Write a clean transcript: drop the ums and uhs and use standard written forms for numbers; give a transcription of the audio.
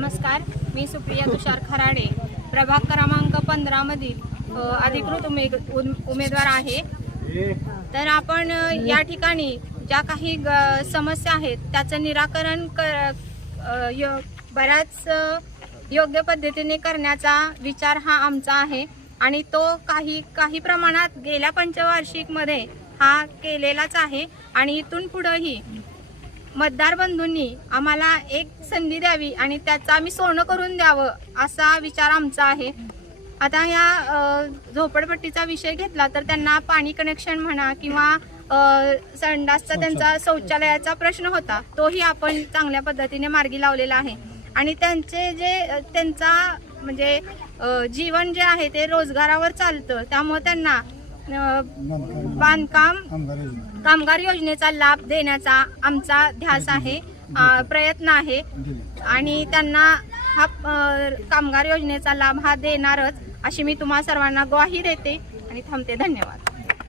नमस्कार, मी सुप्रिया तुषार खराडे, प्रभाग क्रमांक 15 मधील अधिकृत उमेदवार आहे। तर आपण या ठिकाणी ज्या काही समस्या आहेत त्याचं निराकरण बऱ्याच योग्य पद्धतीने करण्याचा विचार हा आमचा आहे आणि तो काही प्रमाणात गेल्या पंचवार्षिकमध्ये हा केलेलाच आहे आणि इथून पुढेही मतदार बंधूंनी आम्हाला एक संधी द्यावी आणि त्याचं आम्ही सोनं करून द्यावं असा विचार आमचा आहे। आता या झोपडपट्टीचा विषय घेतला तर त्यांना पाणी कनेक्शन म्हणा किंवा संडासचा त्यांचा शौचालयाचा प्रश्न होता, तोही आपण चांगल्या पद्धतीने मार्गी लावलेला आहे आणि त्यांचा म्हणजे जीवन जे आहे ते रोजगारावर चालतं, त्यामुळे त्यांना बांधकाम कामगार योजनेचा लाभ देण्याचा आमचा ध्यास आहे, प्रयत्न आहे आणि त्यांना हा कामगार योजनेचा लाभ हा देणारच अशी मी तुम्हा सर्वांना ग्वाही देते आणि थांबते। धन्यवाद।